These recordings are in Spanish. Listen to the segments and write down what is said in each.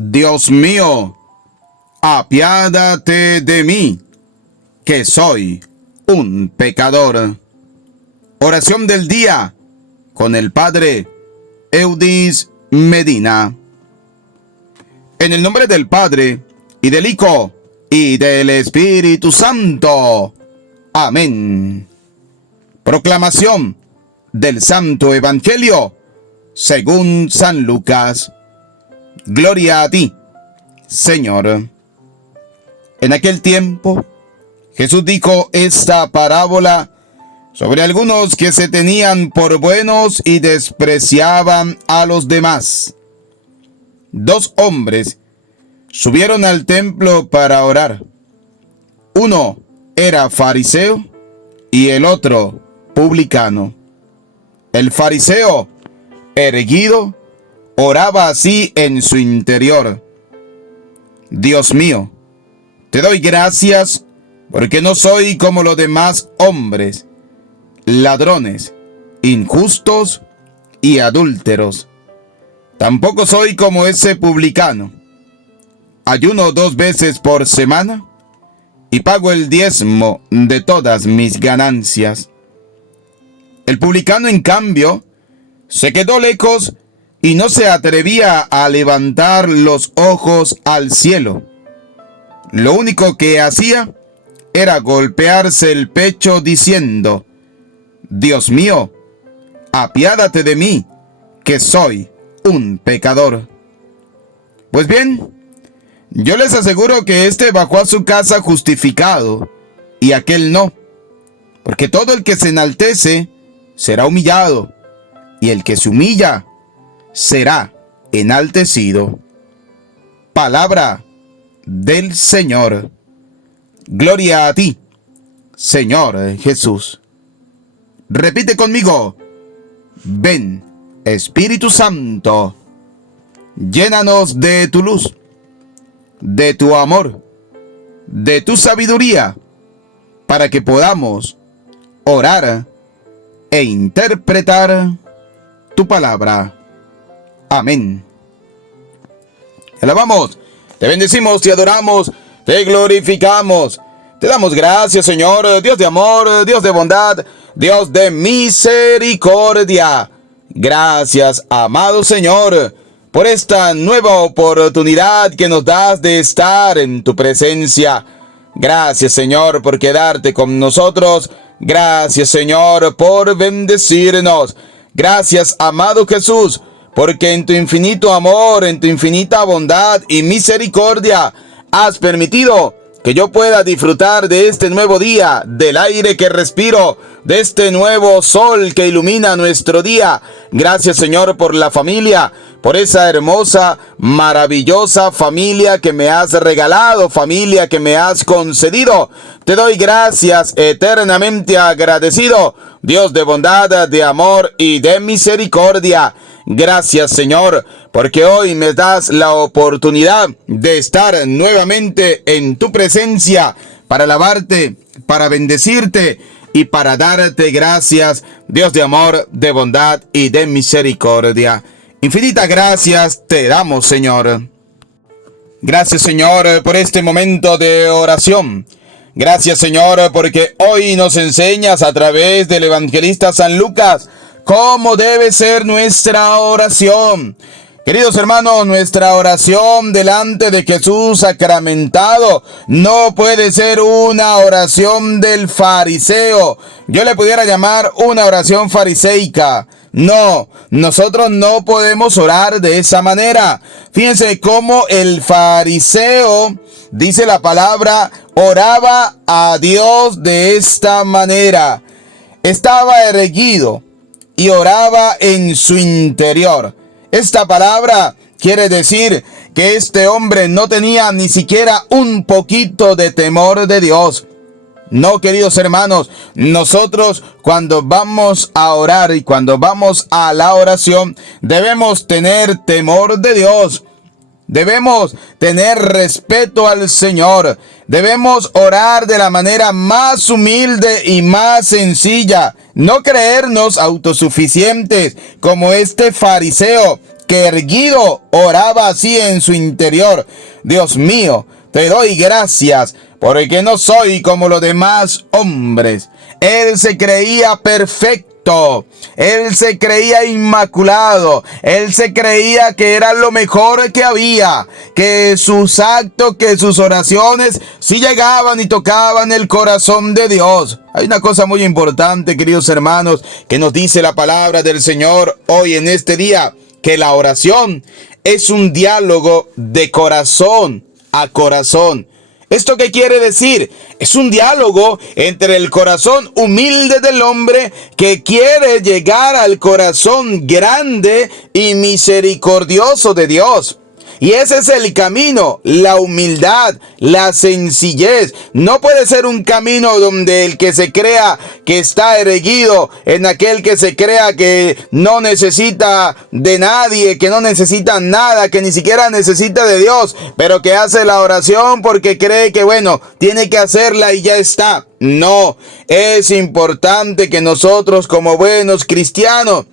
Dios mío, apiádate de mí, que soy un pecador. Oración del día con el Padre Eudis Medina. En el nombre del Padre, y del Hijo, y del Espíritu Santo. Amén. Proclamación del Santo Evangelio según San Lucas. Gloria a ti, Señor. En aquel tiempo, Jesús dijo esta parábola sobre algunos que se tenían por buenos y despreciaban a los demás. 2 hombres subieron al templo para orar. Uno era fariseo y el otro publicano. El fariseo, erguido, oraba así en su interior: Dios mío, te doy gracias porque no soy como los demás hombres, ladrones, injustos y adúlteros. Tampoco soy como ese publicano. Ayuno 2 veces por semana y pago el diezmo de todas mis ganancias. El publicano, en cambio, se quedó lejos y no se atrevía a levantar los ojos al cielo. Lo único que hacía era golpearse el pecho diciendo: Dios mío, apiádate de mí, que soy un pecador. Pues bien, yo les aseguro que éste bajó a su casa justificado y aquel no, porque todo el que se enaltece será humillado, y el que se humilla será enaltecido. Palabra del Señor. Gloria a ti, Señor Jesús. Repite conmigo: ven, Espíritu Santo, llénanos de tu luz, de tu amor, de tu sabiduría, para que podamos orar e interpretar tu palabra. Amén. Te alabamos, te bendecimos, te adoramos, te glorificamos. Te damos gracias, Señor, Dios de amor, Dios de bondad, Dios de misericordia. Gracias, amado Señor, por esta nueva oportunidad que nos das de estar en tu presencia. Gracias, Señor, por quedarte con nosotros. Gracias, Señor, por bendecirnos. Gracias, amado Jesús, porque en tu infinito amor, en tu infinita bondad y misericordia, has permitido que yo pueda disfrutar de este nuevo día, del aire que respiro, de este nuevo sol que ilumina nuestro día. Gracias, Señor, por la familia, por esa hermosa, maravillosa familia que me has regalado, familia que me has concedido. Te doy gracias, eternamente agradecido, Dios de bondad, de amor y de misericordia. Gracias, Señor, porque hoy me das la oportunidad de estar nuevamente en tu presencia para alabarte, para bendecirte y para darte gracias, Dios de amor, de bondad y de misericordia. Infinitas gracias te damos, Señor. Gracias, Señor, por este momento de oración. Gracias, Señor, porque hoy nos enseñas a través del evangelista San Lucas cómo debe ser nuestra oración. Queridos hermanos, nuestra oración delante de Jesús sacramentado no puede ser una oración del fariseo. Yo le pudiera llamar una oración fariseica. No, nosotros no podemos orar de esa manera. Fíjense cómo el fariseo, dice la palabra, oraba a Dios de esta manera. Estaba erguido y oraba en su interior. Esta palabra quiere decir que este hombre no tenía ni siquiera un poquito de temor de Dios. No, queridos hermanos, nosotros cuando vamos a orar y cuando vamos a la oración, debemos tener temor de Dios. Debemos tener respeto al Señor. Debemos orar de la manera más humilde y más sencilla. No creernos autosuficientes como este fariseo que erguido oraba así en su interior: Dios mío, te doy gracias porque no soy como los demás hombres. Él se creía perfecto, él se creía inmaculado, él se creía que era lo mejor que había, que sus actos, que sus oraciones sí llegaban y tocaban el corazón de Dios. Hay una cosa muy importante, queridos hermanos, que nos dice la palabra del Señor hoy en este día, que la oración es un diálogo de corazón a corazón. ¿Esto qué quiere decir? Es un diálogo entre el corazón humilde del hombre que quiere llegar al corazón grande y misericordioso de Dios. Y ese es el camino, la humildad, la sencillez. No puede ser un camino donde el que se crea que está erguido, en aquel que se crea que no necesita de nadie, que no necesita nada, que ni siquiera necesita de Dios, pero que hace la oración porque cree que, bueno, tiene que hacerla y ya está. No, es importante que nosotros como buenos cristianos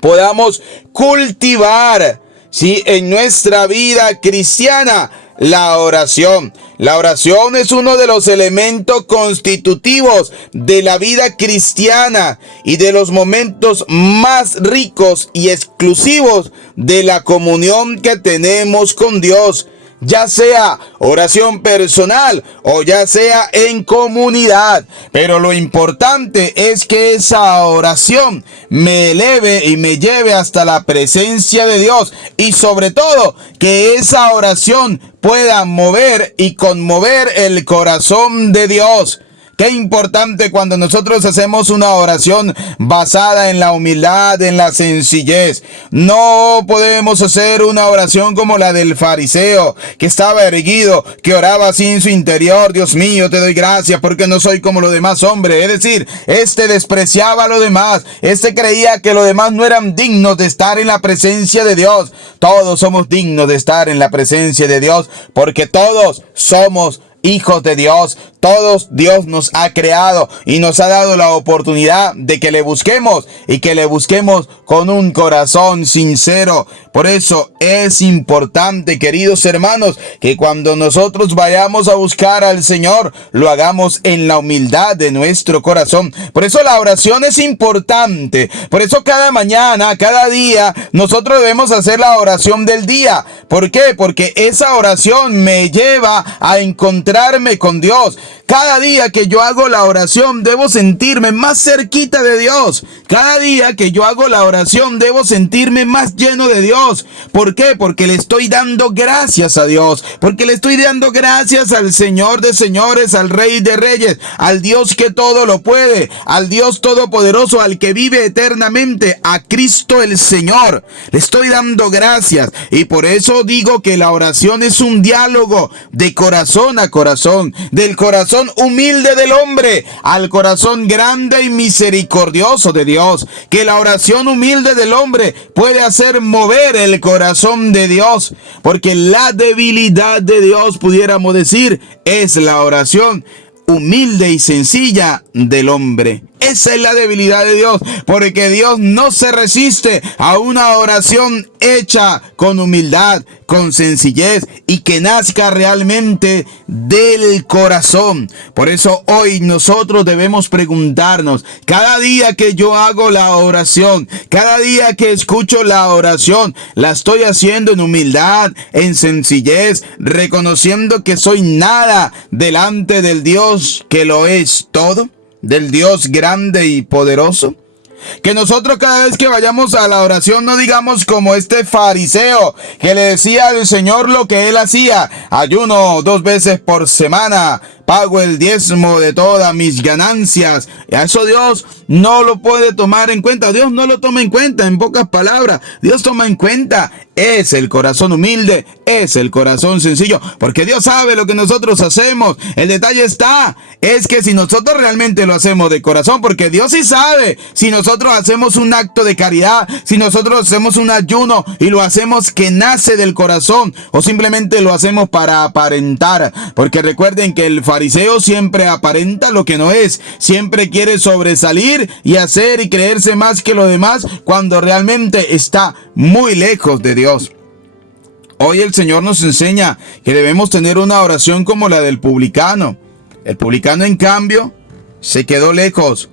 podamos cultivar, sí, en nuestra vida cristiana, la oración. La oración es uno de los elementos constitutivos de la vida cristiana y de los momentos más ricos y exclusivos de la comunión que tenemos con Dios, ya sea oración personal o ya sea en comunidad. Pero lo importante es que esa oración me eleve y me lleve hasta la presencia de Dios, y sobre todo que esa oración pueda mover y conmover el corazón de Dios. Qué importante cuando nosotros hacemos una oración basada en la humildad, en la sencillez. No podemos hacer una oración como la del fariseo, que estaba erguido, que oraba así en su interior: Dios mío, te doy gracias porque no soy como los demás hombres. Es decir, este despreciaba a los demás. Este creía que los demás no eran dignos de estar en la presencia de Dios. Todos somos dignos de estar en la presencia de Dios, porque todos somos hijos de Dios. Todos Dios nos ha creado y nos ha dado la oportunidad de que le busquemos, y que le busquemos con un corazón sincero. Por eso es importante, queridos hermanos, que cuando nosotros vayamos a buscar al Señor, lo hagamos en la humildad de nuestro corazón. Por eso la oración es importante. Por eso cada mañana, cada día, nosotros debemos hacer la oración del día. ¿Por qué? Porque esa oración me lleva a encontrarme con Dios. Cada día que yo hago la oración, debo sentirme más cerquita de Dios. Cada día que yo hago la oración, debo sentirme más lleno de Dios. ¿Por qué? Porque le estoy dando gracias a Dios. Porque le estoy dando gracias al Señor de señores, al Rey de reyes, al Dios que todo lo puede, al Dios todopoderoso, al que vive eternamente, a Cristo el Señor. Le estoy dando gracias. Y por eso digo que la oración es un diálogo de corazón a corazón, del corazón humilde del hombre al corazón grande y misericordioso de Dios. Que la oración humilde del hombre puede hacer mover el corazón de Dios, porque la debilidad de Dios, pudiéramos decir, es la oración humilde y sencilla del hombre. Esa es la debilidad de Dios, porque Dios no se resiste a una oración hecha con humildad, con sencillez, y que nazca realmente del corazón. Por eso hoy nosotros debemos preguntarnos, cada día que yo hago la oración, cada día que escucho la oración, la estoy haciendo en humildad, en sencillez, reconociendo que soy nada delante del Dios que lo es todo, del Dios grande y poderoso. Que nosotros cada vez que vayamos a la oración no digamos como este fariseo que le decía al Señor lo que él hacía: ayuno 2 veces por semana, pago el diezmo de todas mis ganancias. Y a eso Dios no lo puede tomar en cuenta. Dios no lo toma en cuenta. En pocas palabras, Dios toma en cuenta es el corazón humilde, es el corazón sencillo, porque Dios sabe lo que nosotros hacemos. El detalle es que si nosotros realmente lo hacemos de corazón, porque Dios sí sabe si nosotros hacemos un acto de caridad, si nosotros hacemos un ayuno y lo hacemos que nace del corazón, o simplemente lo hacemos para aparentar, porque recuerden que el fariseo siempre aparenta lo que no es, siempre quiere sobresalir y hacer y creerse más que los demás, cuando realmente está muy lejos de Dios. Hoy el Señor nos enseña que debemos tener una oración como la del publicano. El publicano, en cambio, se quedó lejos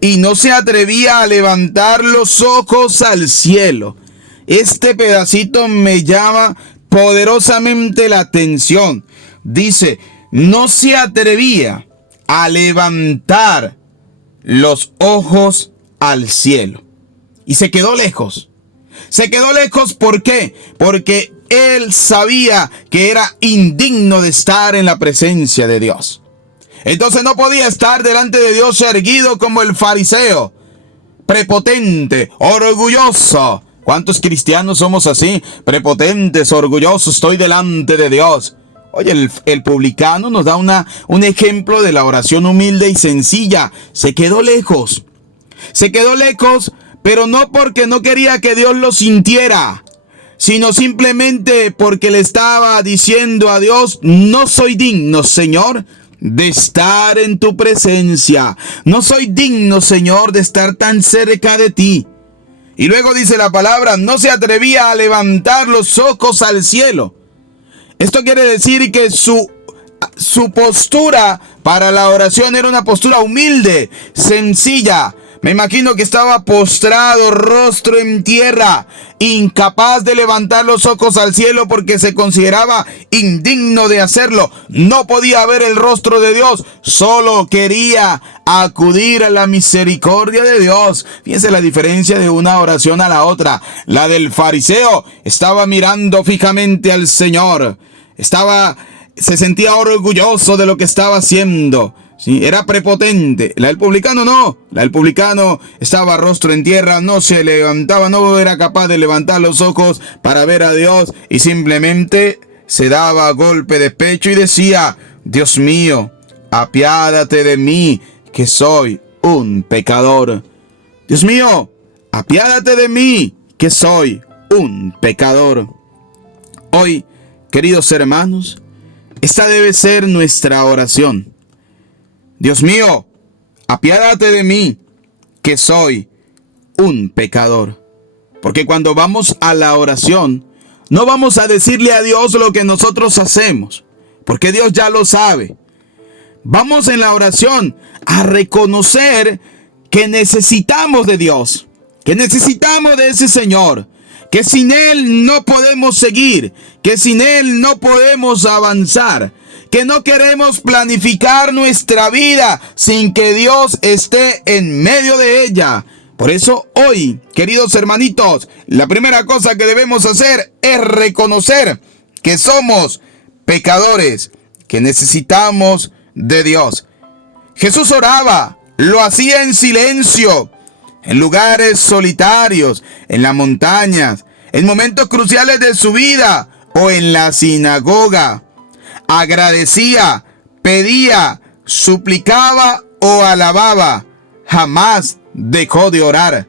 y no se atrevía a levantar los ojos al cielo. Este pedacito me llama poderosamente la atención. Dice, no se atrevía a levantar los ojos al cielo. Y se quedó lejos. Se quedó lejos, ¿por qué? Porque él sabía que era indigno de estar en la presencia de Dios. Entonces no podía estar delante de Dios erguido como el fariseo, prepotente, orgulloso. ¿Cuántos cristianos somos así? Prepotentes, orgullosos, estoy delante de Dios. Oye, el publicano nos da un ejemplo de la oración humilde y sencilla. Se quedó lejos. Se quedó lejos, pero no porque no quería que Dios lo sintiera, sino simplemente porque le estaba diciendo a Dios, no soy digno, Señor, de estar en tu presencia. No soy digno, Señor, de estar tan cerca de ti. Y luego dice la palabra, no se atrevía a levantar los ojos al cielo. Esto quiere decir que su postura para la oración era una postura humilde, sencilla. Me imagino que estaba postrado, rostro en tierra, incapaz de levantar los ojos al cielo porque se consideraba indigno de hacerlo. No podía ver el rostro de Dios, solo quería acudir a la misericordia de Dios. Fíjense la diferencia de una oración a la otra. La del fariseo estaba mirando fijamente al Señor. Se sentía orgulloso de lo que estaba haciendo. Sí, era prepotente. La del publicano no. La del publicano estaba rostro en tierra, no se levantaba, no era capaz de levantar los ojos para ver a Dios y simplemente se daba golpe de pecho y decía, Dios mío, apiádate de mí, que soy un pecador. Dios mío, apiádate de mí, que soy un pecador. Hoy, queridos hermanos, esta debe ser nuestra oración. Dios mío, apiádate de mí, que soy un pecador. Porque cuando vamos a la oración, no vamos a decirle a Dios lo que nosotros hacemos, porque Dios ya lo sabe. Vamos en la oración a reconocer que necesitamos de Dios, que necesitamos de ese Señor, que sin Él no podemos seguir, que sin Él no podemos avanzar, que no queremos planificar nuestra vida sin que Dios esté en medio de ella. Por eso hoy, queridos hermanitos, la primera cosa que debemos hacer es reconocer que somos pecadores, que necesitamos de Dios. Jesús oraba, lo hacía en silencio, en lugares solitarios, en las montañas, en momentos cruciales de su vida o en la sinagoga. Agradecía, pedía, suplicaba o alababa. Jamás dejó de orar.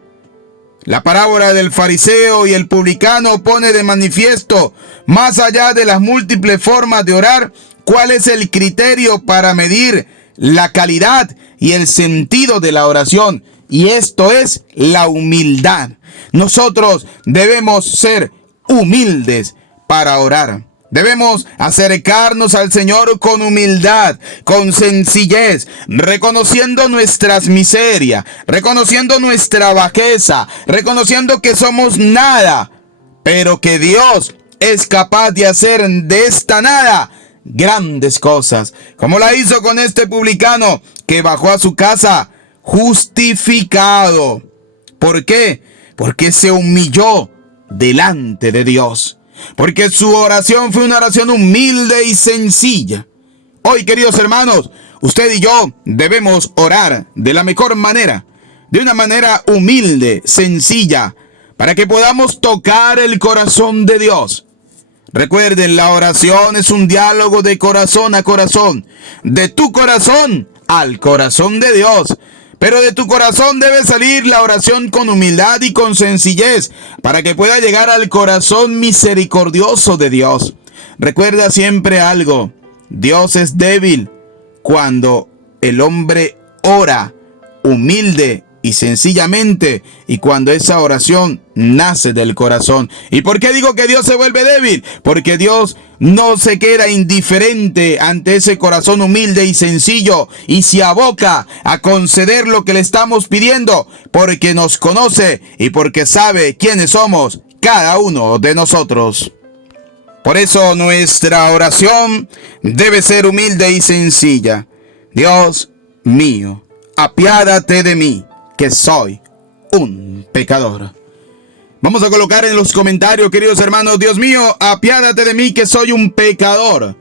La parábola del fariseo y el publicano pone de manifiesto, más allá de las múltiples formas de orar, cuál es el criterio para medir la calidad y el sentido de la oración. Y esto es la humildad. Nosotros debemos ser humildes para orar. Debemos acercarnos al Señor con humildad, con sencillez, reconociendo nuestras miserias, reconociendo nuestra bajeza, reconociendo que somos nada, pero que Dios es capaz de hacer de esta nada grandes cosas, como la hizo con este publicano que bajó a su casa justificado. ¿Por qué? Porque se humilló delante de Dios. Porque su oración fue una oración humilde y sencilla. Hoy, queridos hermanos, usted y yo debemos orar de la mejor manera, de una manera humilde, sencilla, para que podamos tocar el corazón de Dios. Recuerden, la oración es un diálogo de corazón a corazón, de tu corazón al corazón de Dios. Pero de tu corazón debe salir la oración con humildad y con sencillez, para que pueda llegar al corazón misericordioso de Dios. Recuerda siempre algo: Dios es débil cuando el hombre ora humilde y sencillamente, y cuando esa oración nace del corazón. ¿Y por qué digo que Dios se vuelve débil? Porque Dios no se queda indiferente ante ese corazón humilde y sencillo, y se aboca a conceder lo que le estamos pidiendo, porque nos conoce y porque sabe quiénes somos cada uno de nosotros. Por eso nuestra oración debe ser humilde y sencilla. Dios mío, apiádate de mí, que soy un pecador. Vamos a colocar en los comentarios, queridos hermanos: Dios mío, apiádate de mí, que soy un pecador.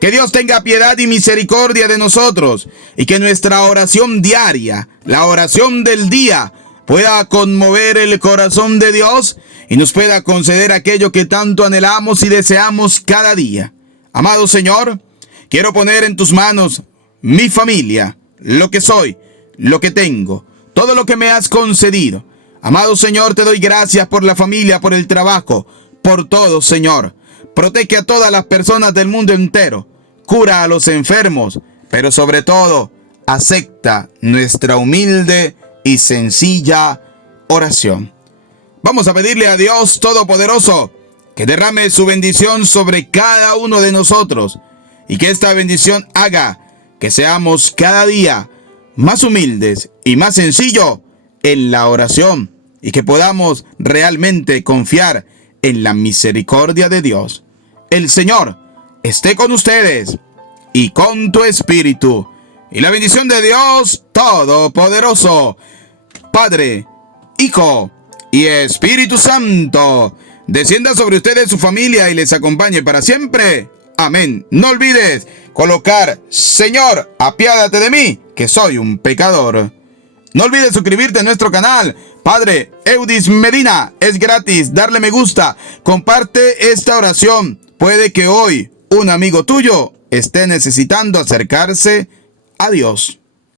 Que Dios tenga piedad y misericordia de nosotros, y que nuestra oración diaria, la oración del día, pueda conmover el corazón de Dios y nos pueda conceder aquello que tanto anhelamos y deseamos cada día. Amado Señor, quiero poner en tus manos mi familia, lo que soy, lo que tengo, todo lo que me has concedido. Amado Señor, te doy gracias por la familia, por el trabajo, por todo, Señor. Protege a todas las personas del mundo entero. Cura a los enfermos, pero sobre todo, acepta nuestra humilde y sencilla oración. Vamos a pedirle a Dios Todopoderoso que derrame su bendición sobre cada uno de nosotros, y que esta bendición haga que seamos cada día más humildes y más sencillos en la oración, y que podamos realmente confiar en la misericordia de Dios. El Señor esté con ustedes y con tu espíritu, y la bendición de Dios Todopoderoso, Padre, Hijo y Espíritu Santo, descienda sobre ustedes, su familia, y les acompañe para siempre. Amén. No olvides colocar: Señor, apiádate de mí, que soy un pecador. No olvides suscribirte a nuestro canal, Padre Eudis Medina. Es gratis. Darle me gusta. Comparte esta oración. Puede que hoy un amigo tuyo esté necesitando acercarse a Dios.